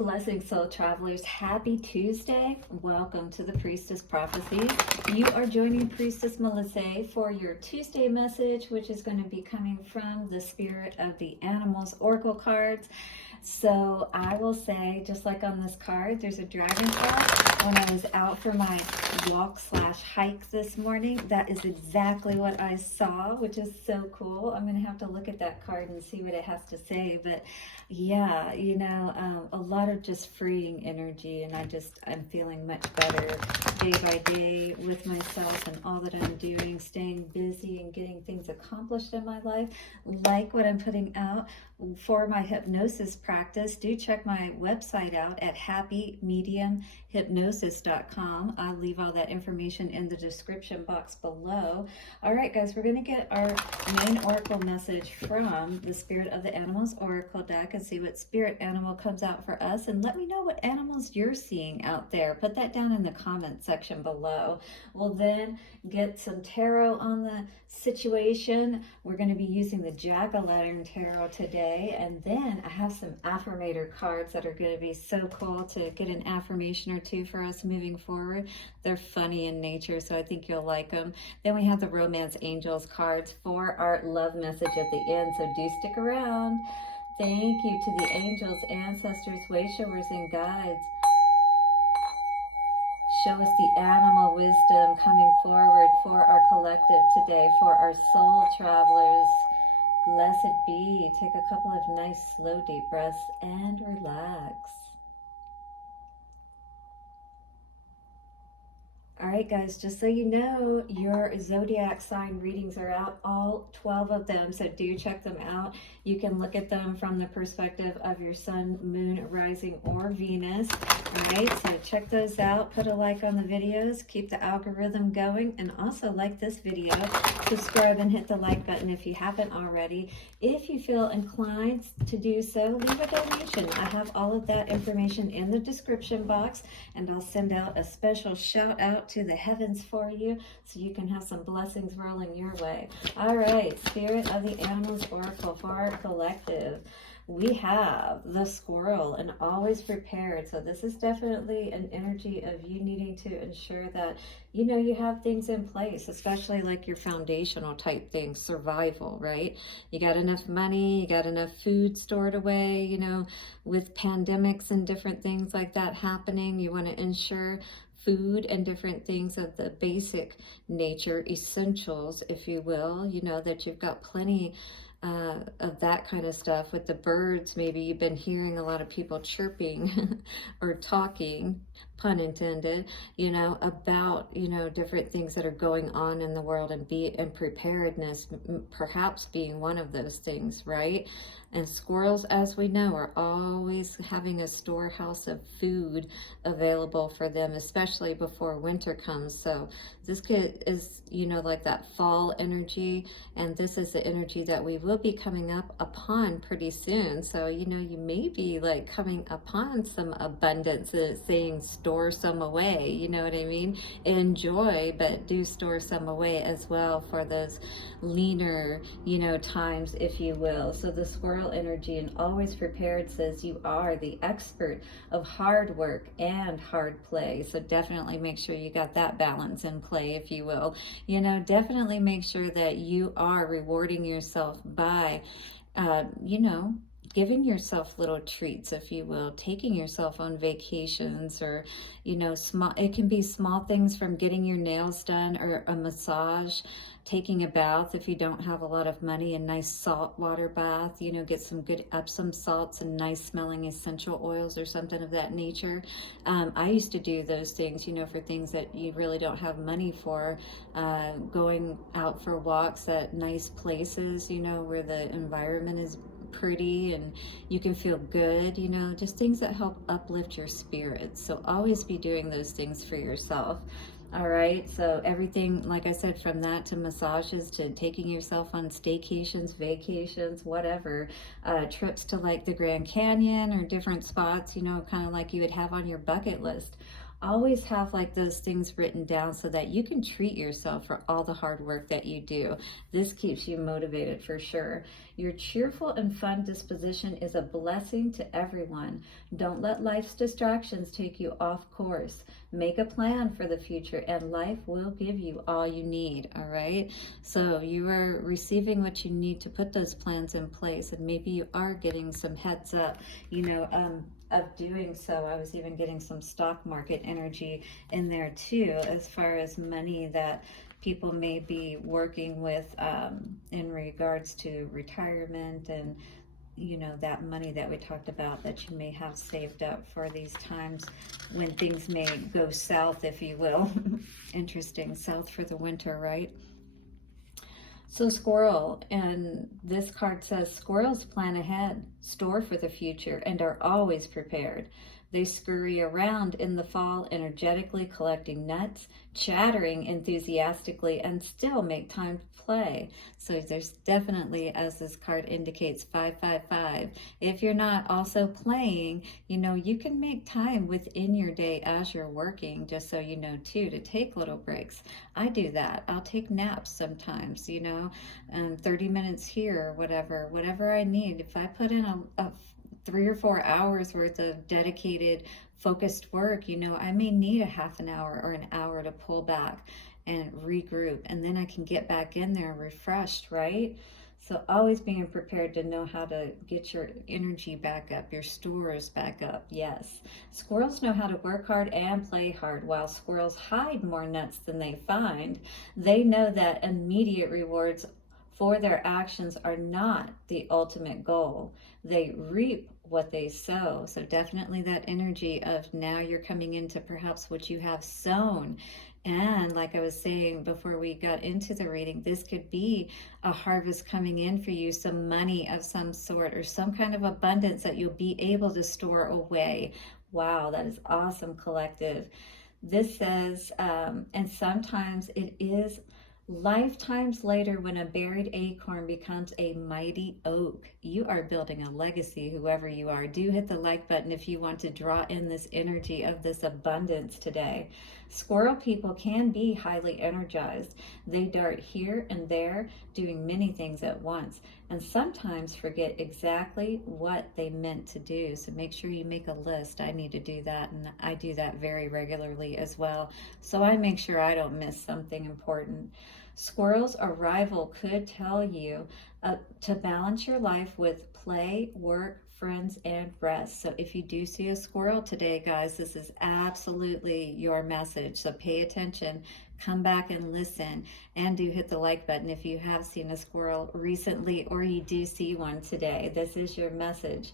Blessings, soul travelers. Happy Tuesday. Welcome to the Priestess Prophecies. You are joining Priestess Melissae for your Tuesday message, which is going to be coming from the Spirit of the Animals Oracle cards. So I will say, just like on this card, there's a dragonfly. When I was out for my walk/hike this morning, that is exactly what I saw, which is so cool. I'm going to have to look at that card and see what it has to say. But yeah, you know, a lot of just freeing energy, and I'm feeling much better day by day with myself and all that I'm doing, staying busy and getting things accomplished in my life, like what I'm putting out for my hypnosis practice. Do check my website out at happymediumhypnosis.com. I'll leave all that information in the description box below. All right, guys, we're going to get our main oracle message from the Spirit of the Animals Oracle deck and see what spirit animal comes out for us. And let me know what animals you're seeing out there. Put that down in the comment section below. We'll then get some tarot on the situation. We're going to be using the Jack-o'-lantern tarot today, and then I have some affirmator cards that are going to be so cool to get an affirmation or two for us moving forward. They're funny in nature, so I think you'll like them. Then we have the Romance Angels cards for our love message at the end, so do stick around. Thank you to the angels, ancestors, way showers, and guides. Show us the animal wisdom coming forward for our collective today, for our soul travelers. Blessed be. Take a couple of nice, slow, deep breaths and relax. All right, guys, just so you know, your Zodiac sign readings are out, all 12 of them, so do check them out. You can look at them from the perspective of your sun, moon, rising, or Venus. All right, so check those out. Put a like on the videos. Keep the algorithm going, and also like this video. Subscribe and hit the like button if you haven't already. If you feel inclined to do so, leave a donation. I have all of that information in the description box, and I'll send out a special shout out to the heavens for you so you can have some blessings rolling your way. All right, Spirit of the Animals Oracle for our collective. We have the Squirrel and always prepared. So this is definitely an energy of you needing to ensure that, you know, you have things in place, especially like your foundational type things, survival, right? You got enough money, you got enough food stored away, you know, with pandemics and different things like that happening, you want to ensure food and different things of the basic nature, essentials, if you will, you know, that you've got plenty of that kind of stuff. With the birds, maybe you've been hearing a lot of people chirping or talking, pun intended, you know, about, you know, different things that are going on in the world, and preparedness perhaps being one of those things, right? And squirrels, as we know, are always having a storehouse of food available for them, especially before winter comes. So this is, you know, like that fall energy, and this is the energy that we will be coming up upon pretty soon. So, you know, you may be like coming upon some abundance, saying store some away, you know what I mean? Enjoy, but do store some away as well for those leaner, you know, times, if you will. So the squirrel energy and always prepared says you are the expert of hard work and hard play. So definitely make sure you got that balance in play, if you will. You know, definitely make sure that you are rewarding yourself by, you know, giving yourself little treats, if you will, taking yourself on vacations, or, you know, it can be small things from getting your nails done, or a massage, taking a bath if you don't have a lot of money, a nice salt water bath, you know, get some good Epsom salts and nice smelling essential oils or something of that nature. I used to do those things, you know, for things that you really don't have money for, going out for walks at nice places, you know, where the environment is pretty and you can feel good, you know, just things that help uplift your spirits. So always be doing those things for yourself. All right, so everything, like I said, from that to massages to taking yourself on staycations, vacations, whatever, trips to like the Grand Canyon or different spots, you know, kind of like you would have on your bucket list. always have like those things written down so that you can treat yourself for all the hard work that you do. This keeps you motivated for sure. Your cheerful and fun disposition is a blessing to everyone. Don't let life's distractions take you off course. Make a plan for the future and life will give you all you need, all right? So you are receiving what you need to put those plans in place, and maybe you are getting some heads up, of doing so. I was even getting some stock market energy in there too, as far as money that people may be working with in regards to retirement and that money that we talked about that you may have saved up for these times when things may go south, if you will. Interesting, south for the winter, right? So Squirrel, and this card says, squirrels plan ahead, store for the future, and are always prepared. They scurry around in the fall, energetically collecting nuts, chattering enthusiastically, and still make time to play. So there's definitely, as this card indicates, 555. If you're not also playing, you can make time within your day as you're working, just so you know too, to take little breaks. I do that. I'll take naps sometimes, 30 minutes here, whatever I need. If I put in a 3 or 4 hours worth of dedicated, focused work, I may need a half an hour or an hour to pull back and regroup, and then I can get back in there refreshed, right? So always being prepared to know how to get your energy back up, your stores back up. Yes. Squirrels know how to work hard and play hard. While squirrels hide more nuts than they find, they know that immediate rewards for their actions are not the ultimate goal. They reap what they sow. So definitely that energy of now you're coming into perhaps what you have sown. And like I was saying before we got into the reading, this could be a harvest coming in for you, some money of some sort or some kind of abundance that you'll be able to store away. Wow, that is awesome, collective. This says, and sometimes it is lifetimes later when a buried acorn becomes a mighty oak. You are building a legacy, whoever you are. Do hit the like button if you want to draw in this energy of this abundance today. Squirrel people can be highly energized. They dart here and there, doing many things at once, and sometimes forget exactly what they meant to do. So make sure you make a list. I need to do that, and I do that very regularly as well. So I make sure I don't miss something important. Squirrel's arrival could tell you to balance your life with play, work, friends, and rest. So if you do see a squirrel today, guys, this is absolutely your message. So pay attention, come back and listen, and do hit the like button if you have seen a squirrel recently or you do see one today. This is your message.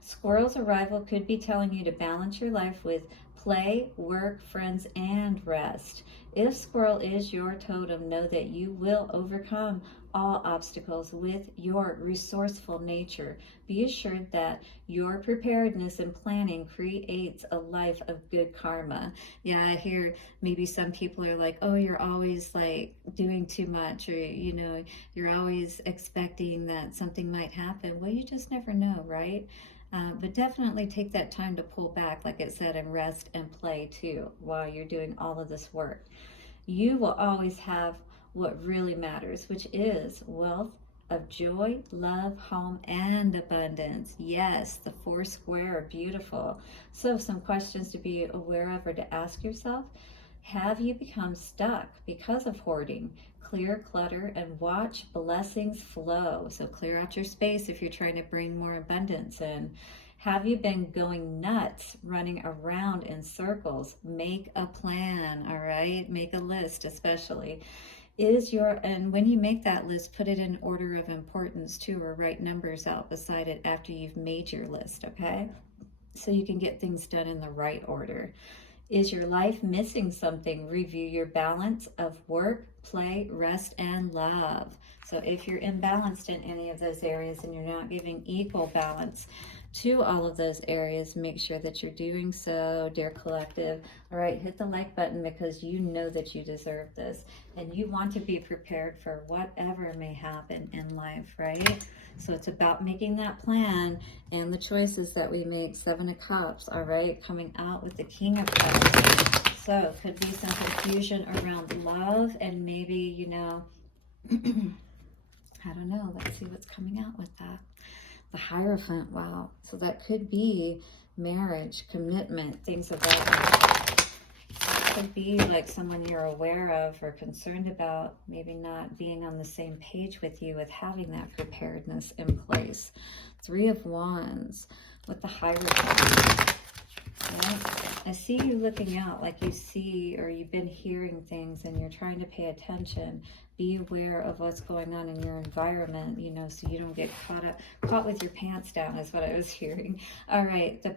Squirrel's arrival could be telling you to balance your life with play, work, friends, and rest. If squirrel is your totem, know that you will overcome all obstacles with your resourceful nature. Be assured that your preparedness and planning creates a life of good karma. Yeah, I hear maybe some people are like, oh, you're always like doing too much, or you're always expecting that something might happen. Well, you just never know, right? But definitely take that time to pull back, like it said, and rest and play too while you're doing all of this work. You will always have what really matters, which is wealth of joy, love, home, and abundance. Yes, the 4 square, beautiful. So some questions to be aware of or to ask yourself. Have you become stuck because of hoarding? Clear clutter and watch blessings flow. So clear out your space if you're trying to bring more abundance in. Have you been going nuts, running around in circles? Make a plan, all right? Make a list, especially. And when you make that list, put it in order of importance too, or write numbers out beside it after you've made your list, okay? So you can get things done in the right order. Is your life missing something? Review your balance of work, play, rest, and love. So if you're imbalanced in any of those areas and you're not giving equal balance to all of those areas, make sure that you're doing so, dear collective. All right, hit the like button because you know that you deserve this and you want to be prepared for whatever may happen in life, right? So it's about making that plan and the choices that we make. 7 of Cups, all right, coming out with the King of Cups. So could be some confusion around love and maybe, you know, I don't know. Let's see what's coming out with that. The Hierophant, wow. So that could be marriage, commitment, things of that nature. It could be like someone you're aware of or concerned about, maybe not being on the same page with you with having that preparedness in place. 3 of Wands with the Hierophant. Yeah. I see you looking out, like you see or you've been hearing things and you're trying to pay attention. Be aware of what's going on in your environment, you know, so you don't get caught with your pants down is what I was hearing. All right, the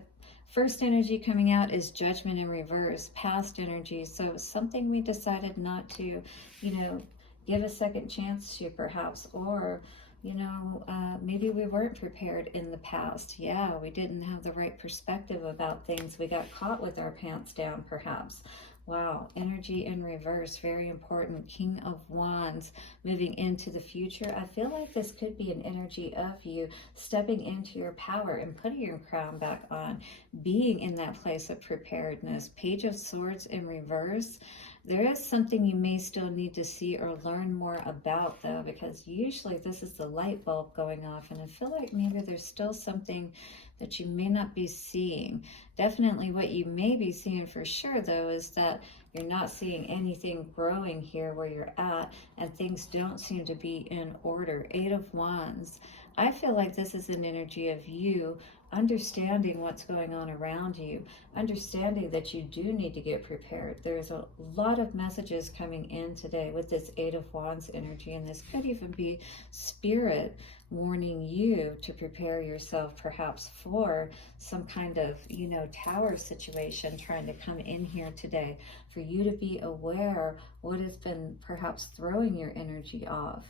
first energy coming out is Judgment in reverse, past energy. So something we decided not to, you know, give a second chance to perhaps, or you know, maybe we weren't prepared in the past. Yeah, we didn't have the right perspective about things. We got caught with our pants down, perhaps. Wow, energy in reverse, very important. King of Wands, moving into the future. I feel like this could be an energy of you stepping into your power and putting your crown back on, being in that place of preparedness. Page of Swords in reverse. There is something you may still need to see or learn more about, though, because usually this is the light bulb going off, and I feel like maybe there's still something that you may not be seeing. Definitely what you may be seeing for sure, though, is that you're not seeing anything growing here where you're at, and things don't seem to be in order. 8 of Wands. I feel like this is an energy of you understanding what's going on around you, understanding that you do need to get prepared. There's a lot of messages coming in today with this 8 of Wands energy, and this could even be Spirit warning you to prepare yourself perhaps for some kind of, you know, tower situation trying to come in here today, for you to be aware what has been perhaps throwing your energy off.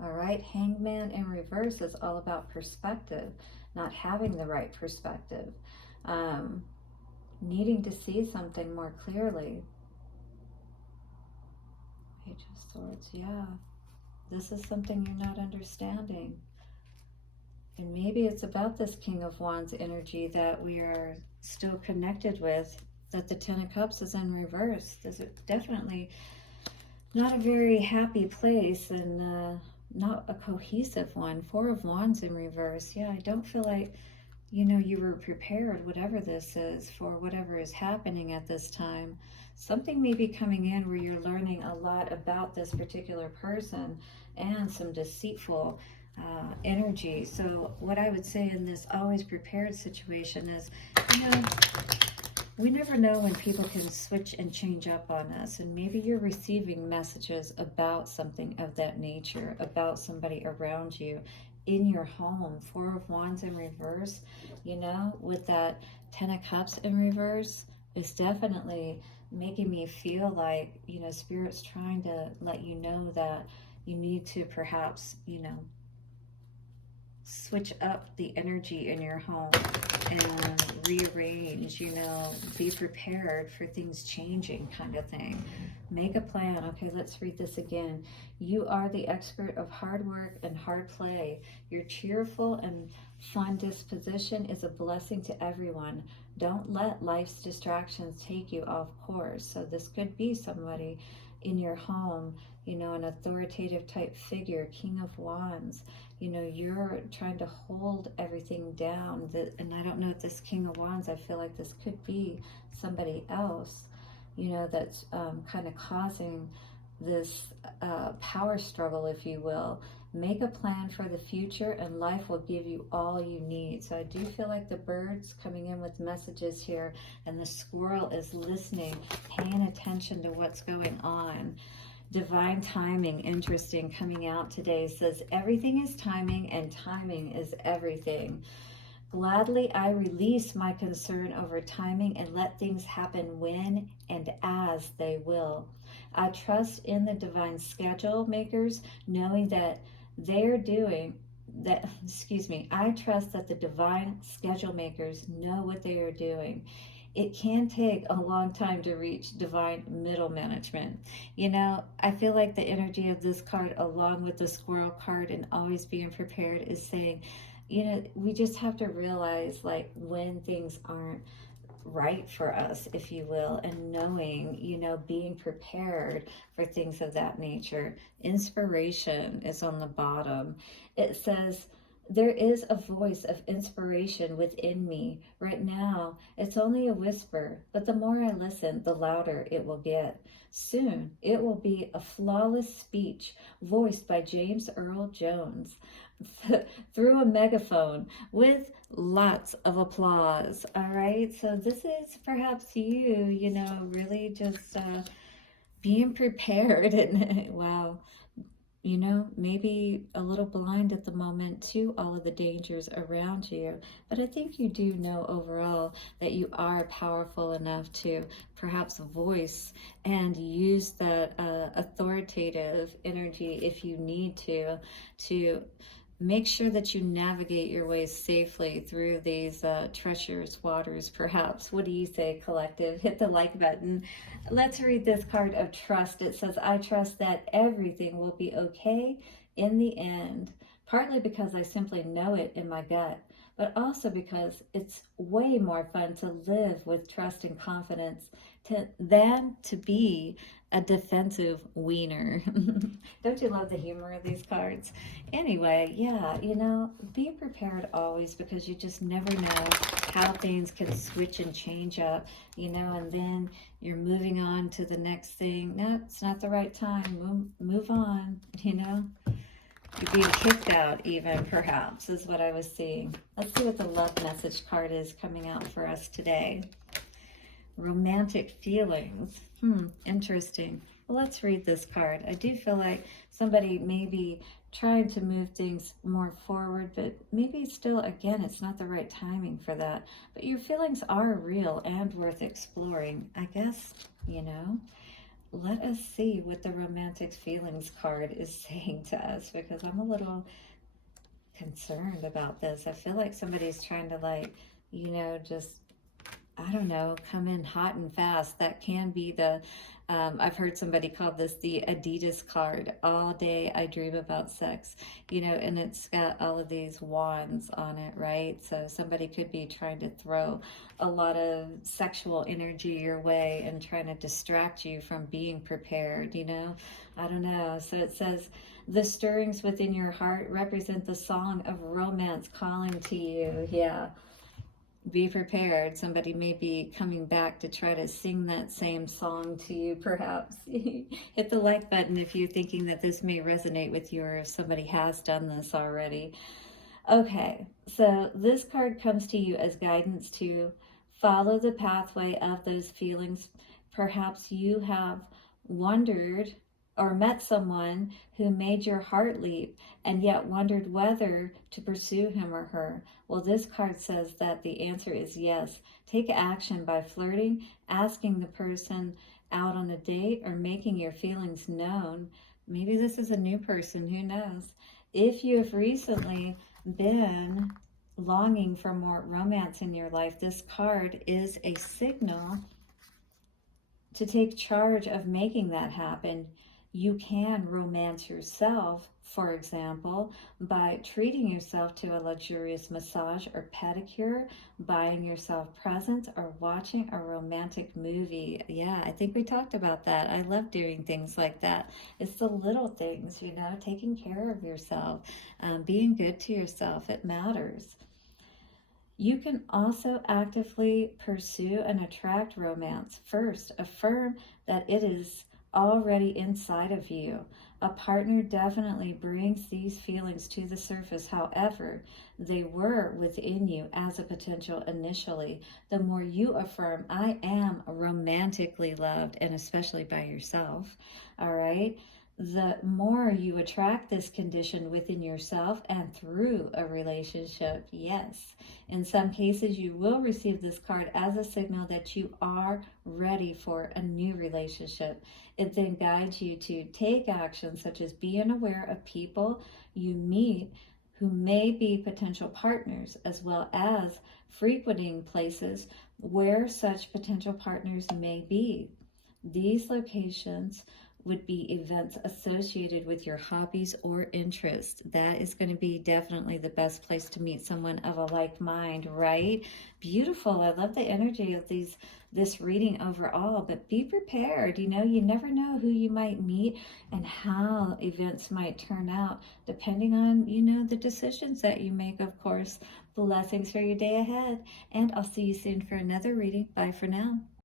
All right, Hangman in reverse is all about perspective, not having the right perspective, needing to see something more clearly. Page of Swords, yeah. This is something you're not understanding. And maybe it's about this King of Wands energy that we are still connected with, that the 10 of Cups is in reverse. This is definitely not a very happy place, and not a cohesive one. 4 of Wands in reverse. Yeah, I don't feel like, you know, you were prepared, whatever this is, for whatever is happening at this time. Something may be coming in where you're learning a lot about this particular person and some deceitful energy. So what I would say in this always prepared situation is, you know, we never know when people can switch and change up on us, and maybe you're receiving messages about something of that nature, about somebody around you in your home. 4 of Wands in reverse, you know, with that 10 of Cups in reverse, is definitely making me feel like, you know, Spirit's trying to let you know that you need to perhaps, you know, switch up the energy in your home and rearrange, you know, be prepared for things changing, kind of thing. Make a plan. Okay, let's read this again. You are the expert of hard work and hard play. Your cheerful and fun disposition is a blessing to everyone. Don't let life's distractions take you off course. So this could be somebody in your home, you know, an authoritative type figure. King of Wands. You know, you're trying to hold everything down. And I don't know if this King of Wands, I feel like this could be somebody else, you know, that's kind of causing this power struggle, if you will. Make a plan for the future and life will give you all you need. So I do feel like the bird's coming in with messages here, and the squirrel is listening, paying attention to what's going on. Divine timing, interesting, coming out today. Says everything is timing and timing is everything. Gladly I release my concern over timing and let things happen when and as they will. I trust in the divine schedule makers, knowing that they're doing I trust that the divine schedule makers know what they are doing. It can take a long time to reach divine middle management. I feel like the energy of this card, along with the squirrel card and always being prepared, is saying, we just have to realize like when things aren't right for us, if you will, and knowing, being prepared for things of that nature. Inspiration is on the bottom. It says, there is a voice of inspiration within me. Right now, it's only a whisper, but the more I listen, the louder it will get. Soon, it will be a flawless speech voiced by James Earl Jones through a megaphone with lots of applause. All right, so this is perhaps you, really just being prepared and wow, maybe a little blind at the moment to all of the dangers around you. But I think you do know overall that you are powerful enough to perhaps voice and use that authoritative energy if you need to make sure that you navigate your way safely through these treacherous waters, perhaps. What do you say, collective? Hit the like button. Let's read this card of trust. It says, I trust that everything will be okay in the end, partly because I simply know it in my gut, but also because it's way more fun to live with trust and confidence than to be a defensive wiener. Don't you love the humor of these cards? Anyway, yeah, be prepared always, because you just never know how things can switch and change up, and then you're moving on to the next thing. No, it's not the right time. Move on, You're being kicked out even, perhaps, is what I was seeing. Let's see what the love message card is coming out for us today. Romantic feelings. Interesting. Well, let's read this card. I do feel like somebody may be trying to move things more forward, but maybe still, again, it's not the right timing for that. But your feelings are real and worth exploring. I guess, let us see what the romantic feelings card is saying to us, because I'm a little concerned about this. I feel like somebody's trying to just, I don't know, come in hot and fast. That can be the, I've heard somebody call this the Adidas card. All day I dream about sex, and it's got all of these wands on it, right? So somebody could be trying to throw a lot of sexual energy your way and trying to distract you from being prepared, I don't know. So it says, the stirrings within your heart represent the song of romance calling to you. Yeah. Be prepared. Somebody may be coming back to try to sing that same song to you, perhaps. Hit the like button if you're thinking that this may resonate with you, or if somebody has done this already. Okay, so this card comes to you as guidance to follow the pathway of those feelings. Perhaps you have wondered or met someone who made your heart leap and yet wondered whether to pursue him or her. Well, this card says that the answer is yes. Take action by flirting, asking the person out on a date, or making your feelings known. Maybe this is a new person, who knows? If you have recently been longing for more romance in your life, this card is a signal to take charge of making that happen. You can romance yourself, for example, by treating yourself to a luxurious massage or pedicure, buying yourself presents, or watching a romantic movie. Yeah, I think we talked about that. I love doing things like that. It's the little things, taking care of yourself, being good to yourself. It matters. You can also actively pursue and attract romance. First, affirm that it is already inside of you. A partner definitely brings these feelings to the surface. However, they were within you as a potential initially. The more you affirm, I am romantically loved, and especially by yourself, all right, the more you attract this condition within yourself and through a relationship. Yes, in some cases you will receive this card as a signal that you are ready for a new relationship. It then guides you to take action, such as being aware of people you meet who may be potential partners, as well as frequenting places where such potential partners may be. These locations would be events associated with your hobbies or interests. That is going to be definitely the best place to meet someone of a like mind, right? Beautiful. I love the energy of this reading overall, but be prepared. You know, you never know who you might meet and how events might turn out, depending on, you know, the decisions that you make, of course. Blessings for your day ahead, and I'll see you soon for another reading. Bye for now.